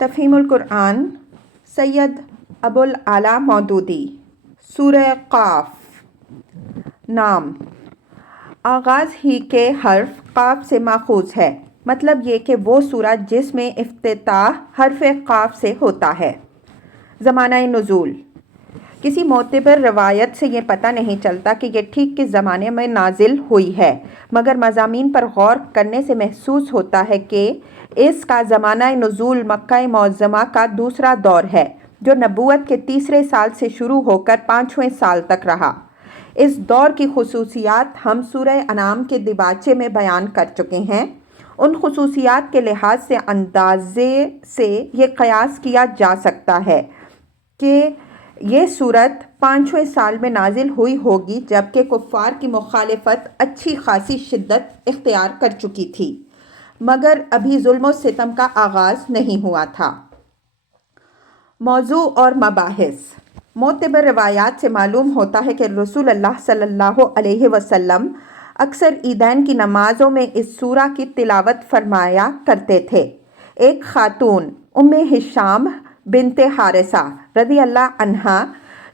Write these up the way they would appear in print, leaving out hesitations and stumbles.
تفہیم القرآن سید ابوالعلا مودودی۔ سورہ قاف۔ نام: آغاز ہی کے حرف قاف سے ماخوذ ہے، مطلب یہ کہ وہ سورہ جس میں افتتاح حرف قاف سے ہوتا ہے۔ زمانہ نزول: کسی معتبر روایت سے یہ پتہ نہیں چلتا کہ یہ ٹھیک کس زمانے میں نازل ہوئی ہے، مگر مضامین پر غور کرنے سے محسوس ہوتا ہے کہ اس کا زمانہ نزول مکہ معظمہ کا دوسرا دور ہے، جو نبوت کے تیسرے سال سے شروع ہو کر 5ویں سال تک رہا۔ اس دور کی خصوصیات ہم سورہ انعام کے دیباچے میں بیان کر چکے ہیں۔ ان خصوصیات کے لحاظ سے اندازے سے یہ قیاس کیا جا سکتا ہے کہ یہ سورت 5ویں سال میں نازل ہوئی ہوگی، جبکہ کفار کی مخالفت اچھی خاصی شدت اختیار کر چکی تھی، مگر ابھی ظلم و ستم کا آغاز نہیں ہوا تھا۔ موضوع اور مباحث: معتبر روایات سے معلوم ہوتا ہے کہ رسول اللہ صلی اللہ علیہ وسلم اکثر عیدین کی نمازوں میں اس سورہ کی تلاوت فرمایا کرتے تھے۔ ایک خاتون ام ہشام بنت حارثہ رضی اللہ عنہا،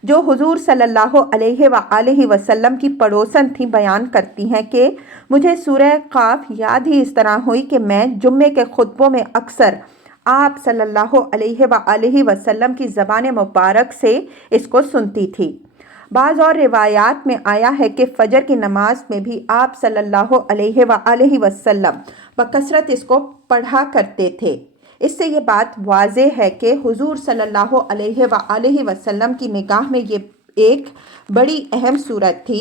جو حضور صلی اللہ علیہ وآلہ وسلم کی پڑوسن تھیں، بیان کرتی ہیں کہ مجھے سورہ قاف یاد ہی اس طرح ہوئی کہ میں جمعے کے خطبوں میں اکثر آپ صلی اللہ علیہ وآلہ وسلم کی زبان مبارک سے اس کو سنتی تھی۔ بعض اور روایات میں آیا ہے کہ فجر کی نماز میں بھی آپ صلی اللہ علیہ وآلہ وسلم بکثرت اس کو پڑھا کرتے تھے۔ اس سے یہ بات واضح ہے کہ حضور صلی اللہ علیہ وآلہ وسلم کی نگاہ میں یہ ایک بڑی اہم سورت تھی،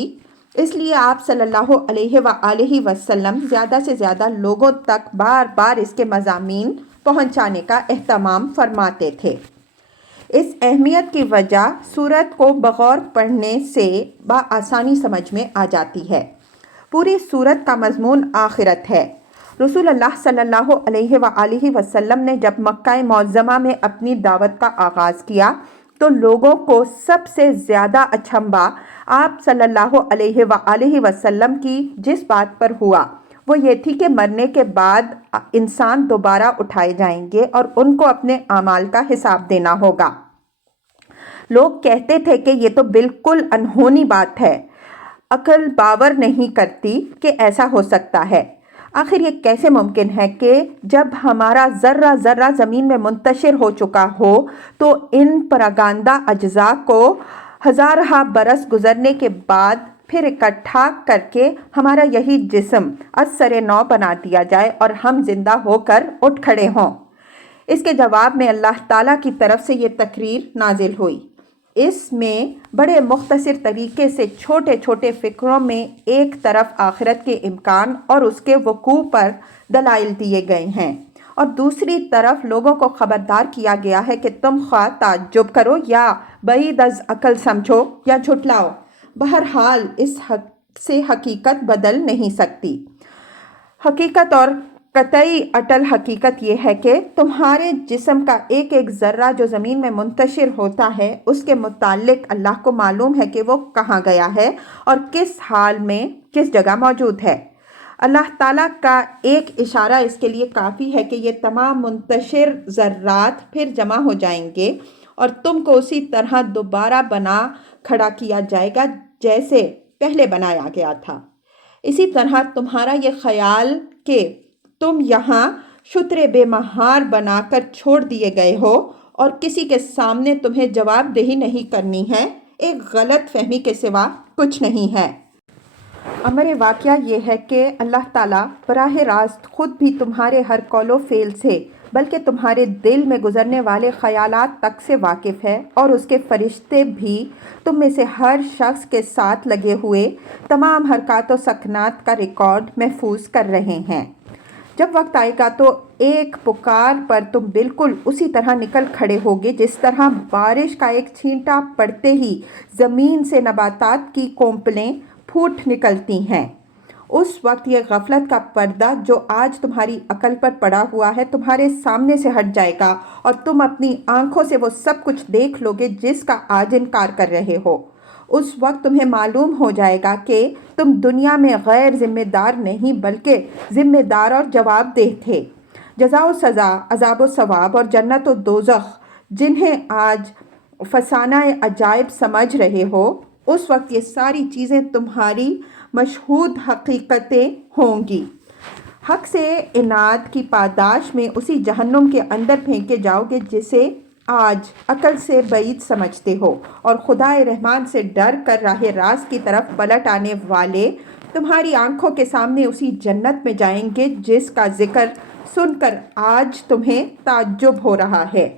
اس لیے آپ صلی اللہ علیہ وآلہ وسلم زیادہ سے زیادہ لوگوں تک بار بار اس کے مضامین پہنچانے کا اہتمام فرماتے تھے۔ اس اہمیت کی وجہ سورت کو بغور پڑھنے سے بآسانی سمجھ میں آ جاتی ہے۔ پوری سورت کا مضمون آخرت ہے۔ رسول اللہ صلی اللہ علیہ وآلہ وسلم نے جب مکہ معظمہ میں اپنی دعوت کا آغاز کیا تو لوگوں کو سب سے زیادہ اچنبھا آپ صلی اللہ علیہ وآلہ وسلم کی جس بات پر ہوا وہ یہ تھی کہ مرنے کے بعد انسان دوبارہ اٹھائے جائیں گے اور ان کو اپنے اعمال کا حساب دینا ہوگا۔ لوگ کہتے تھے کہ یہ تو بالکل انہونی بات ہے، عقل باور نہیں کرتی کہ ایسا ہو سکتا ہے۔ آخر یہ کیسے ممکن ہے کہ جب ہمارا ذرہ ذرہ زمین میں منتشر ہو چکا ہو تو ان پراگندہ اجزاء کو ہزارہ برس گزرنے کے بعد پھر اکٹھا کر کے ہمارا یہی جسم از سر نو بنا دیا جائے اور ہم زندہ ہو کر اٹھ کھڑے ہوں؟ اس کے جواب میں اللہ تعالیٰ کی طرف سے یہ تقریر نازل ہوئی۔ اس میں بڑے مختصر طریقے سے چھوٹے چھوٹے فقروں میں ایک طرف آخرت کے امکان اور اس کے وقوع پر دلائل دیے گئے ہیں، اور دوسری طرف لوگوں کو خبردار کیا گیا ہے کہ تم خواہ تعجب کرو یا بعید از عقل سمجھو یا جھٹلاؤ، بہرحال اس سے حقیقت بدل نہیں سکتی۔ حقیقت اور قطعی اٹل حقیقت یہ ہے کہ تمہارے جسم کا ایک ایک ذرہ جو زمین میں منتشر ہوتا ہے، اس کے متعلق اللہ کو معلوم ہے کہ وہ کہاں گیا ہے اور کس حال میں کس جگہ موجود ہے۔ اللہ تعالیٰ کا ایک اشارہ اس کے لیے کافی ہے کہ یہ تمام منتشر ذرات پھر جمع ہو جائیں گے اور تم کو اسی طرح دوبارہ بنا کھڑا کیا جائے گا جیسے پہلے بنایا گیا تھا۔ اسی طرح تمہارا یہ خیال کہ تم یہاں شتر بے مہار بنا کر چھوڑ دیے گئے ہو اور کسی کے سامنے تمہیں جواب دہی نہیں کرنی ہے، ایک غلط فہمی کے سوا کچھ نہیں ہے۔ امر واقعہ یہ ہے کہ اللہ تعالیٰ براہ راست خود بھی تمہارے ہر قول و فعل سے بلکہ تمہارے دل میں گزرنے والے خیالات تک سے واقف ہے، اور اس کے فرشتے بھی تم میں سے ہر شخص کے ساتھ لگے ہوئے تمام حرکات و سکنات کا ریکارڈ محفوظ کر رہے ہیں۔ جب وقت آئے گا تو ایک پکار پر تم بالکل اسی طرح نکل کھڑے ہوگے جس طرح بارش کا ایک چھینٹا پڑتے ہی زمین سے نباتات کی کونپلیں پھوٹ نکلتی ہیں۔ اس وقت یہ غفلت کا پردہ جو آج تمہاری عقل پر پڑا ہوا ہے تمہارے سامنے سے ہٹ جائے گا اور تم اپنی آنکھوں سے وہ سب کچھ دیکھ لوگے جس کا آج انکار کر رہے ہو۔ اس وقت تمہیں معلوم ہو جائے گا کہ تم دنیا میں غیر ذمہ دار نہیں بلکہ ذمہ دار اور جواب دہ تھے۔ جزا و سزا، عذاب و ثواب اور جنت و دوزخ جنہیں آج فسانہ عجائب سمجھ رہے ہو، اس وقت یہ ساری چیزیں تمہاری مشہود حقیقتیں ہوں گی۔ حق سے عناد کی پاداش میں اسی جہنم کے اندر پھینکے جاؤ گے جسے آج عقل سے بعید سمجھتے ہو، اور خدائے رحمان سے ڈر کر راہ راست کی طرف پلٹ آنے والے تمہاری آنکھوں کے سامنے اسی جنت میں جائیں گے جس کا ذکر سن کر آج تمہیں تعجب ہو رہا ہے۔